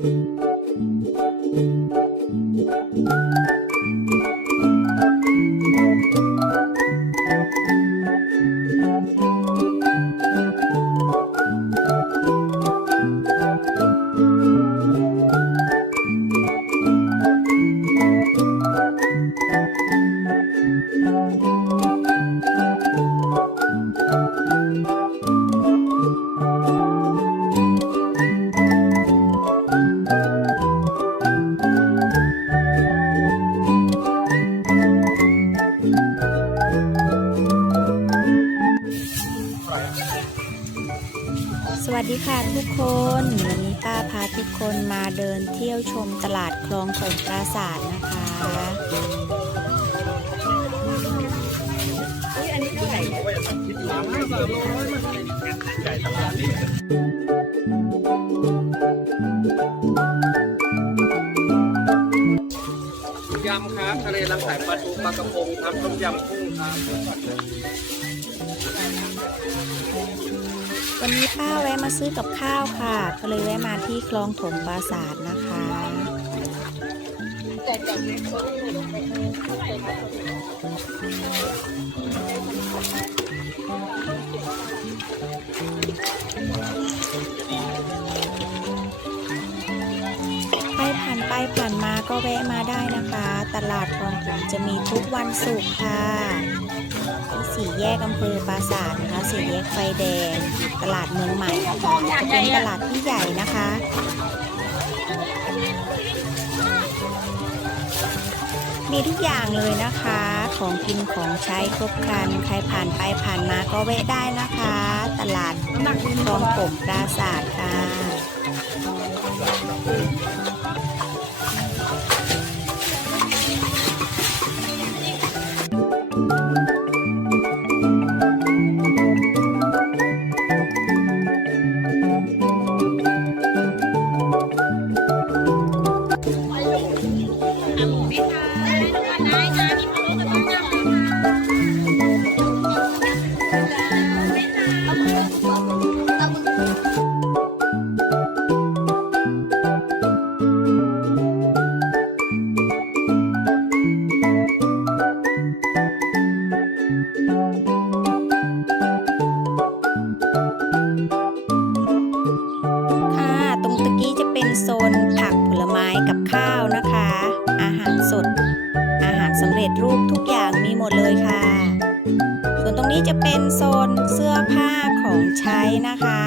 Thank you. สวัสดีค่ะทุกคน วันนี้ป้าพาทุกคนมาเดินเที่ยวชมตลาดคลองถมปราสาทนะคะยำครับทะเลรังสายปลาทูปลากระพงครับต้มยำกุ้งครับ วันนี้ป้าแวะมาซื้อกับข้าวค่ะ ก็เลยแวะมาที่คลองถมปราสาทนะคะใครผ่าน ไปผ่านมาก็แวะมาได้นะคะ ตลาดคลองถมจะมีทุกวันศุกร์ค่ะที่สี่แยกอำเภอปราสาทนะคะสี่แยกไฟแดง ตลาดเมืองใหม่นะคะเป็นตลาดที่ใหญ่นะคะมีทุกอย่างเลยนะคะ ของกินของใช้ครบครัน ใครผ่านไปผ่านมาก็แวะได้นะคะ ตลาดคลองผมปราสาทค่ะค่ะ อาหารสำเร็จรูปทุกอย่างมีหมดเลยค่ะ ส่วนตรงนี้จะเป็นโซนเสื้อผ้าของใช้นะคะ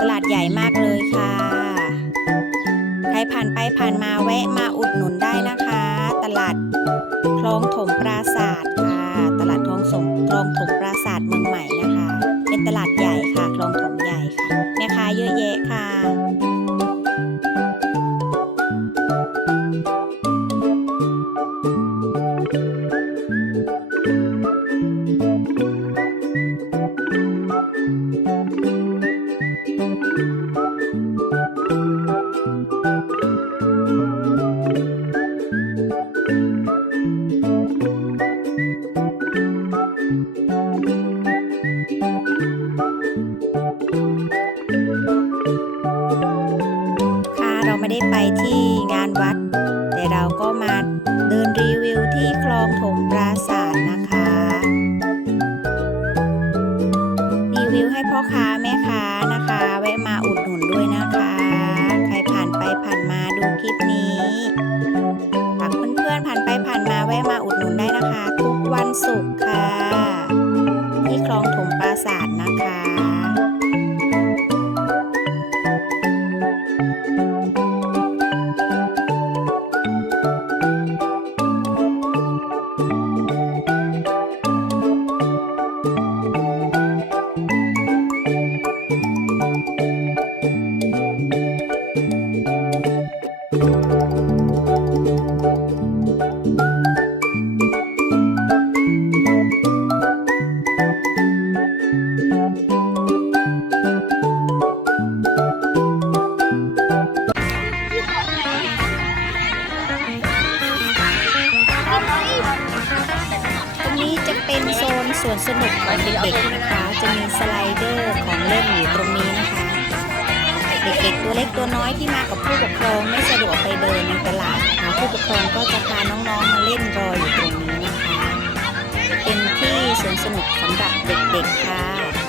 ตลาดใหญ่มากเลยค่ะ ใครผ่านไปผ่านมาแวะมาอุดหนุนได้นะคะ ตลาดคลองถมปราศาสตร์ค่ะ ตลาดคลองสมคลองถมปราศาสตร์เมืองใหม่นะคะ เป็นตลาดใหญ่ค่ะ คลองถมใหญ่ค่ะแม่ค้าเยอะแยะค่ะค่ะ พ่อค้าแม่ค้านะคะ แวะมาอุดหนุนด้วยนะคะ ใครผ่านไปผ่านมาดูคลิปนี้ฝากเพื่อนๆผ่านไปผ่านมาแวะมาอุดหนุนได้นะคะ ทุกวันศุกร์ค่ะ ที่คลองถมปราสาทนะคะ สวนสนุกของเด็กๆนะคะ จะมีสไลเดอร์ของเล่นอยู่ตรงนี้นะคะ เด็กๆตัวเล็กตัวน้อยที่มากับผู้ปกครองไม่สะดวกไปเดินในตลาดค่ะผู้ปกครองก็จะพาน้องๆมาเล่นรออยู่ตรงนี้นะคะ เป็นที่สวนสนุกสำหรับเด็กๆค่ะ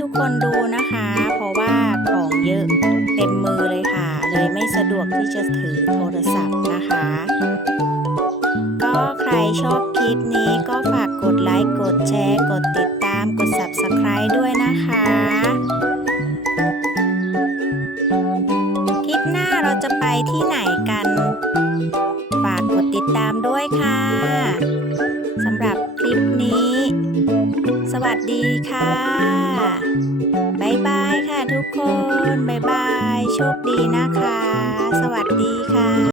ทุกคนดูนะคะ เพราะว่าของเยอะเต็มมือเลยค่ะ เลยไม่สะดวกที่จะถือโทรศัพท์นะคะ ก็ใครชอบคลิปนี้ก็ฝากกดไลค์ กดแชร์ กดติดตาม กด Subscribe ด้วยนะคะ คลิปหน้าเราจะไปที่ไหนกัน ฝากกดติดตามด้วยค่ะ สำหรับคลิปนี้ สวัสดีค่ะบ๊ายบายค่ะทุกคนบ๊ายบาย โชคดีนะคะ สวัสดีค่ะ